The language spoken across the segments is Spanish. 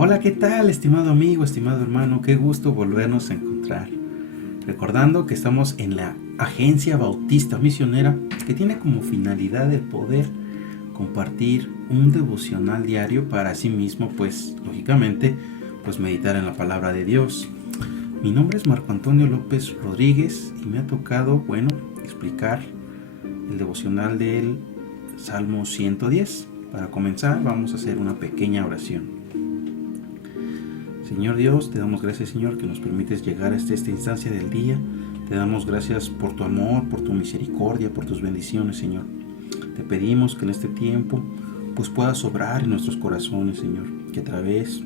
Hola, ¿qué tal, estimado amigo, estimado hermano? Qué gusto volvernos a encontrar. Recordando que estamos en la Agencia Bautista Misionera, que tiene como finalidad el poder compartir un devocional diario para sí mismo, pues, lógicamente, pues meditar en la palabra de Dios. Mi nombre es Marco Antonio López Rodríguez y me ha tocado, explicar el devocional del Salmo 110. Para comenzar, vamos a hacer una pequeña oración. Señor Dios, te damos gracias, Señor, que nos permites llegar hasta esta instancia del día. Te damos gracias por tu amor, por tu misericordia, por tus bendiciones, Señor. Te pedimos que en este tiempo pues puedas obrar en nuestros corazones, Señor, que a través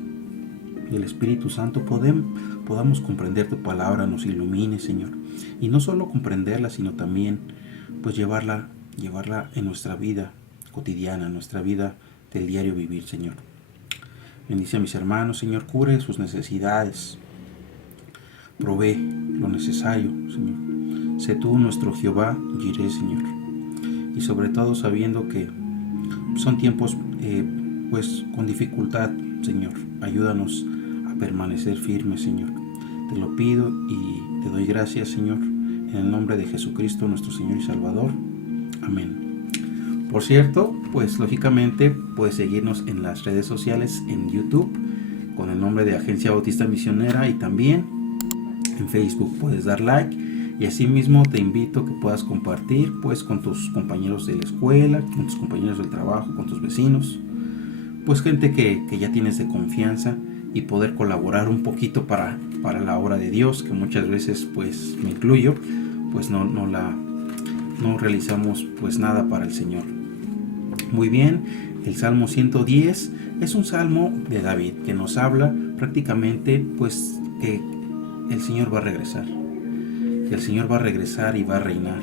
del Espíritu Santo podamos comprender tu palabra, nos ilumine, Señor, y no solo comprenderla, sino también pues llevarla en nuestra vida cotidiana, en nuestra vida del diario vivir, Señor. Bendice a mis hermanos, Señor, cubre sus necesidades, provee lo necesario, Señor. Sé tú nuestro Jehová Jireh, Señor, y sobre todo sabiendo que son tiempos pues con dificultad, Señor. Ayúdanos a permanecer firmes, Señor. Te lo pido y te doy gracias, Señor, en el nombre de Jesucristo, nuestro Señor y Salvador. Amén. Por cierto, pues lógicamente puedes seguirnos en las redes sociales, en YouTube, con el nombre de Agencia Bautista Misionera, y también en Facebook puedes dar like. Y asimismo te invito a que puedas compartir pues con tus compañeros de la escuela, con tus compañeros del trabajo, con tus vecinos, pues gente que ya tienes de confianza, y poder colaborar un poquito para la obra de Dios, que muchas veces, pues me incluyo, pues no realizamos pues nada para el Señor. Muy bien, el Salmo 110 es un salmo de David que nos habla prácticamente pues que el Señor va a regresar. Que el Señor va a regresar y va a reinar.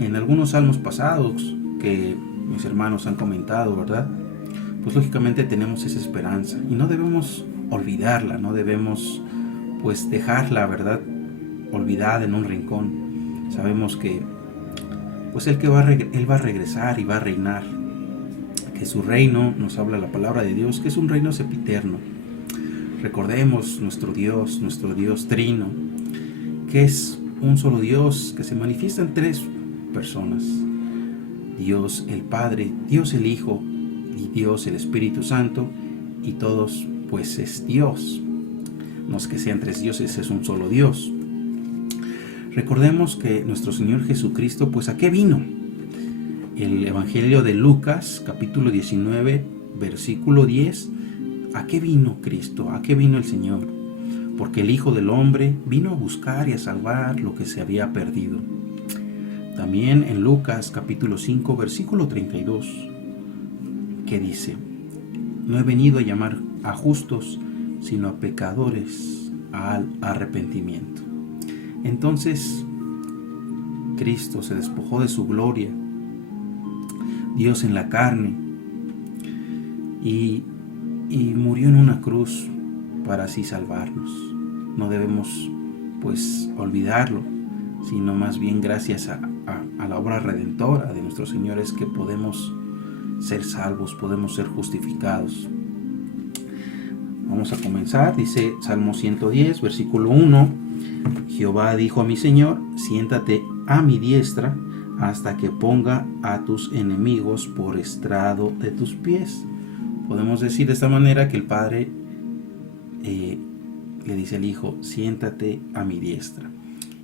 En algunos salmos pasados que mis hermanos han comentado, ¿verdad? Pues lógicamente tenemos esa esperanza y no debemos olvidarla, no debemos pues dejarla, ¿verdad?, olvidada en un rincón. Sabemos que pues Él va a regresar y va a reinar, que su reino, nos habla la palabra de Dios, que es un reino sempiterno. Recordemos nuestro Dios trino, que es un solo Dios que se manifiesta en tres personas: Dios el Padre, Dios el Hijo y Dios el Espíritu Santo, y todos pues es Dios. No es que sean tres dioses, es un solo Dios. Recordemos que nuestro Señor Jesucristo, pues ¿a qué vino? El Evangelio de Lucas, capítulo 19, versículo 10, ¿a qué vino Cristo? ¿A qué vino el Señor? Porque el Hijo del Hombre vino a buscar y a salvar lo que se había perdido. También en Lucas, capítulo 5, versículo 32, que dice: no he venido a llamar a justos, sino a pecadores al arrepentimiento. Entonces, Cristo se despojó de su gloria, Dios en la carne, y murió en una cruz para así salvarnos. No debemos pues olvidarlo, sino más bien gracias a la obra redentora de nuestro Señor es que podemos ser salvos, podemos ser justificados. Vamos a comenzar. Dice Salmo 110, versículo 1: Jehová dijo a mi Señor: siéntate a mi diestra hasta que ponga a tus enemigos por estrado de tus pies. Podemos decir de esta manera que el Padre le dice al Hijo: siéntate a mi diestra.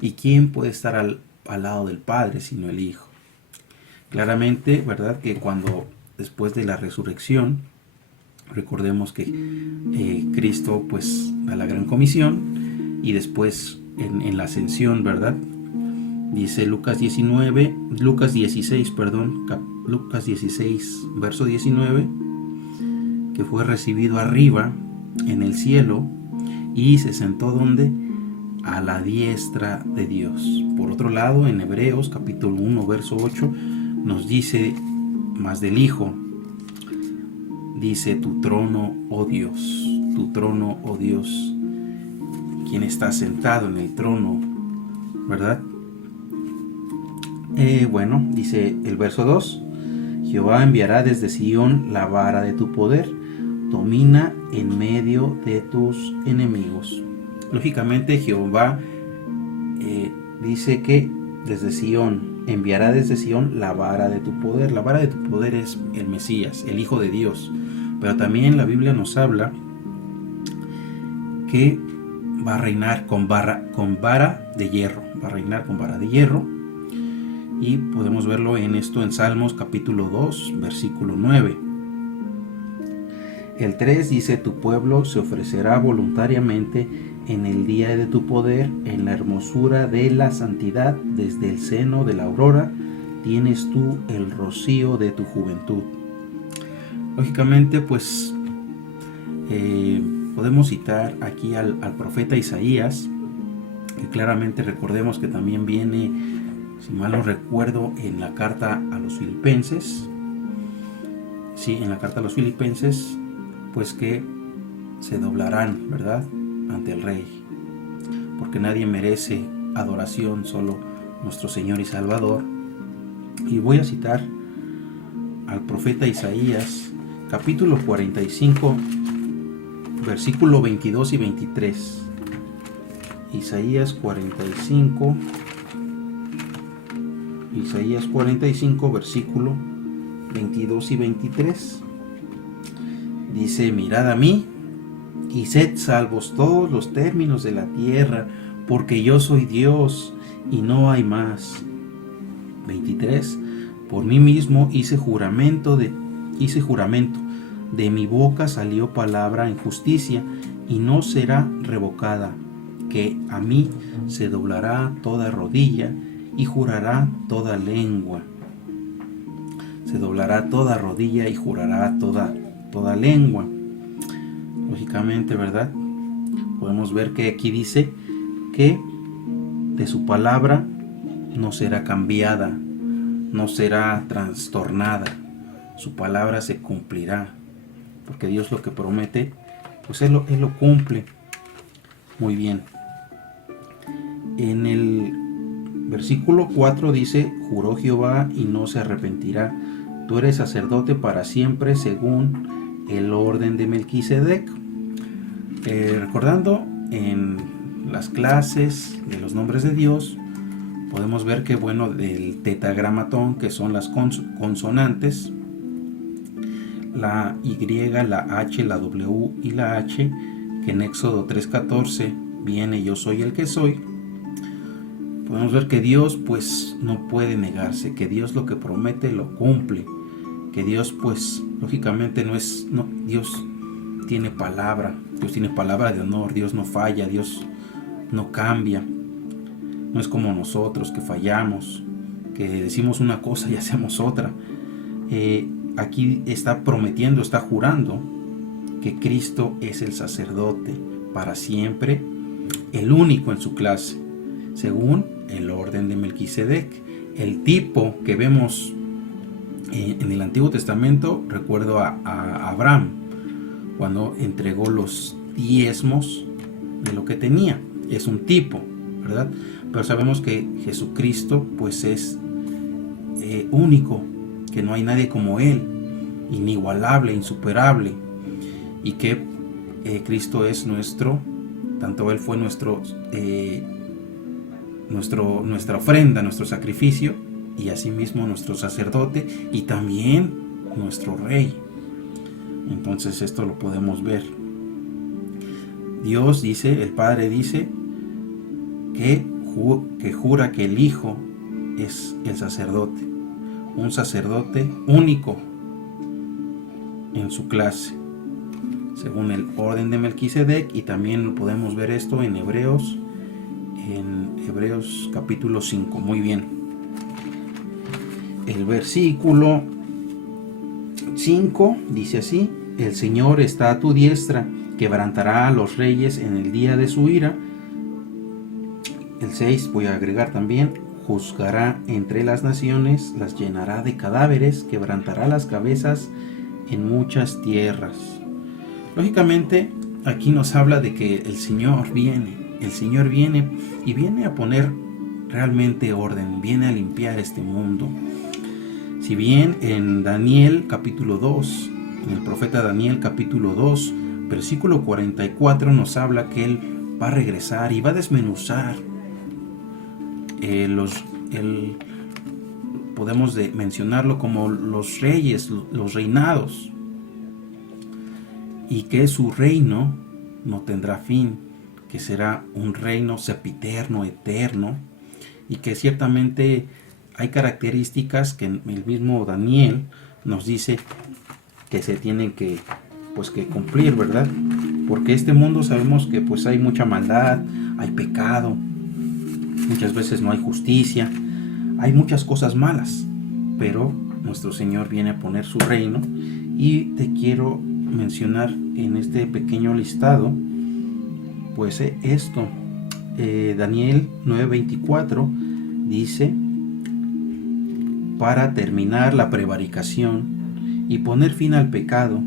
¿Y quién puede estar al lado del Padre sino el Hijo? Claramente, ¿verdad?, que cuando después de la resurrección, recordemos que Cristo pues da la gran comisión, y después en la ascensión, ¿verdad?, dice Lucas 16, verso 19, que fue recibido arriba en el cielo y se sentó ¿dónde? A la diestra de Dios. Por otro lado, en Hebreos capítulo 1, verso 8, nos dice más del Hijo. Dice: tu trono, oh Dios, quien está sentado en el trono, ¿verdad? Dice el verso 2: Jehová enviará desde Sión la vara de tu poder, domina en medio de tus enemigos. Lógicamente Jehová dice que desde Sión, enviará desde Sión la vara de tu poder. La vara de tu poder es el Mesías, el Hijo de Dios. Pero también la Biblia nos habla que va a reinar con vara de hierro. Va a reinar con vara de hierro. Y podemos verlo en Salmos capítulo 2, versículo 9. El 3 dice: tu pueblo se ofrecerá voluntariamente en el día de tu poder, en la hermosura de la santidad, desde el seno de la aurora, tienes tú el rocío de tu juventud. Lógicamente, pues, podemos citar aquí al profeta Isaías, que claramente recordemos que también viene, si mal no recuerdo, en la carta a los Filipenses. Sí, en la carta a los Filipenses, pues que se doblarán, ¿verdad?, ante el Rey, porque nadie merece adoración, solo nuestro Señor y Salvador. Y voy a citar al profeta Isaías, capítulo 45, versículo 22 y 23. Isaías 45, versículo 22 y 23. Dice: mirad a mí y sed salvos todos los términos de la tierra, porque yo soy Dios y no hay más. 23. Por mí mismo hice juramento, de mi boca salió palabra en justicia, y no será revocada, que a mí se doblará toda rodilla y jurará toda lengua. Se doblará toda rodilla y jurará toda lengua. Lógicamente, ¿verdad?, podemos ver que aquí dice que de su palabra no será cambiada, no será trastornada. Su palabra se cumplirá, porque Dios lo que promete, pues Él lo cumple. Muy bien. En el versículo 4 dice: juró Jehová y no se arrepentirá, tú eres sacerdote para siempre según el orden de Melquisedec. Recordando en las clases de los nombres de Dios, podemos ver que, bueno, del tetragramatón, que son las consonantes, la Y, la H, la W y la H, que en Éxodo 3:14 viene yo soy el que soy. Podemos ver que Dios, pues, no puede negarse, que Dios lo que promete lo cumple, que Dios, pues, lógicamente Dios tiene palabra de honor, Dios no falla, Dios no cambia. No es como nosotros, que fallamos, que decimos una cosa y hacemos otra. Aquí está prometiendo, está jurando que Cristo es el sacerdote para siempre, el único en su clase, según el orden de Melquisedec. El tipo que vemos en el Antiguo Testamento, recuerdo a Abraham, cuando entregó los diezmos de lo que tenía. Es un tipo, ¿verdad? Pero sabemos que Jesucristo, pues, es único, que no hay nadie como Él, inigualable, insuperable, y que Cristo es tanto Él fue nuestra ofrenda, nuestro sacrificio, y asimismo nuestro sacerdote, y también nuestro Rey. Entonces esto lo podemos ver. Dios dice, el Padre dice, que jura que el Hijo es el sacerdote, un sacerdote único en su clase, según el orden de Melquisedec. Y también podemos ver esto en Hebreos capítulo 5. Muy bien. El versículo 5 dice así: el Señor está a tu diestra, quebrantará a los reyes en el día de su ira. El 6 voy a agregar también: juzgará entre las naciones, las llenará de cadáveres, quebrantará las cabezas en muchas tierras. Lógicamente, aquí nos habla de que el Señor viene y viene a poner realmente orden, viene a limpiar este mundo. Si bien en Daniel capítulo 2 En el profeta Daniel capítulo 2, versículo 44 nos habla que Él va a regresar y va a desmenuzar podemos mencionarlo como los reyes, los reinados, y que su reino no tendrá fin, que será un reino sempiterno, eterno, y que ciertamente hay características que el mismo Daniel nos dice que se tienen que cumplir, ¿verdad? Porque este mundo sabemos que pues hay mucha maldad, hay pecado, muchas veces no hay justicia, hay muchas cosas malas, pero nuestro Señor viene a poner su reino. Y te quiero mencionar en este pequeño listado pues esto. Daniel 9:24 dice: para terminar la prevaricación y poner fin al pecado,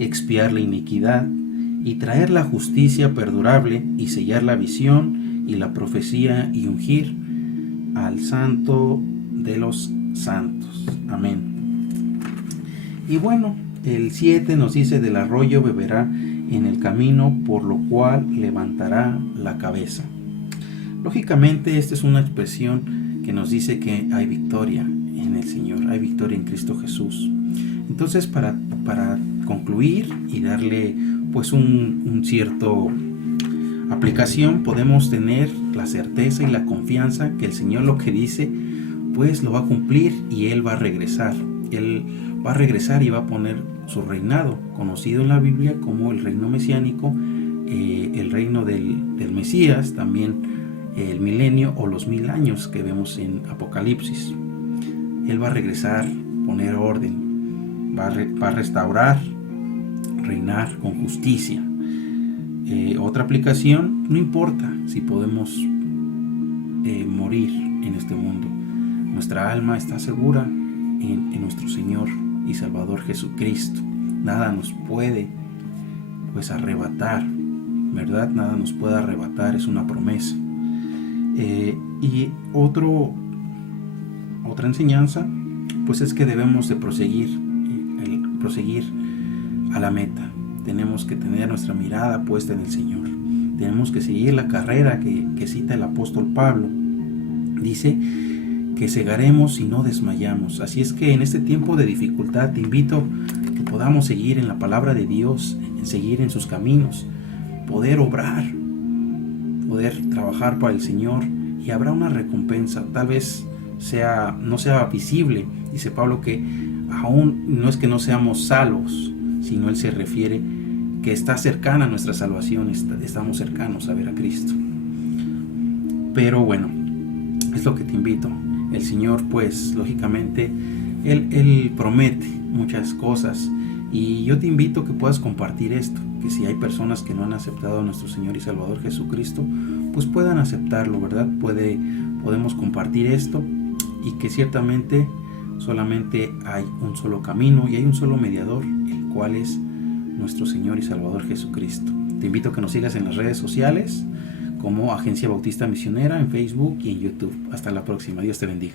expiar la iniquidad y traer la justicia perdurable y sellar la visión y la profecía y ungir al santo de los santos. Amén. Y bueno, el 7 nos dice: del arroyo beberá en el camino, por lo cual levantará la cabeza. Lógicamente, esta es una expresión que nos dice que hay victoria en el Señor, hay victoria en Cristo Jesús. Entonces, para concluir y darle pues un cierto aplicación, podemos tener la certeza y la confianza que el Señor lo que dice pues lo va a cumplir, y Él va a regresar. Él va a regresar y va a poner su reinado, conocido en la Biblia como el reino mesiánico, el reino del Mesías, también el milenio o los 1000 años que vemos en Apocalipsis. Él va a regresar, poner orden, va a restaurar, reinar con justicia. Otra aplicación: no importa si podemos morir en este mundo, nuestra alma está segura en nuestro Señor y Salvador Jesucristo. Nada nos puede pues arrebatar, ¿verdad? Nada nos puede arrebatar, es una promesa. Y otra enseñanza pues es que debemos de proseguir a la meta. Tenemos que tener nuestra mirada puesta en el Señor. Tenemos que seguir la carrera que cita el apóstol Pablo. Dice que cegaremos y no desmayamos. Así es que en este tiempo de dificultad te invito a que podamos seguir en la palabra de Dios, seguir en sus caminos, poder obrar, poder trabajar para el Señor, y habrá una recompensa. Tal vez no sea visible. Dice Pablo que aún no es que no seamos salvos, sino Él se refiere que está cercana nuestra salvación, estamos cercanos a ver a Cristo. Pero bueno, es lo que te invito. El Señor pues lógicamente Él promete muchas cosas, y yo te invito a que puedas compartir esto, que si hay personas que no han aceptado a nuestro Señor y Salvador Jesucristo, pues puedan aceptarlo, ¿verdad? Podemos compartir esto, y que ciertamente solamente hay un solo camino y hay un solo mediador, el cual es nuestro Señor y Salvador Jesucristo. Te invito a que nos sigas en las redes sociales como Agencia Bautista Misionera, en Facebook y en YouTube. Hasta la próxima. Dios te bendiga.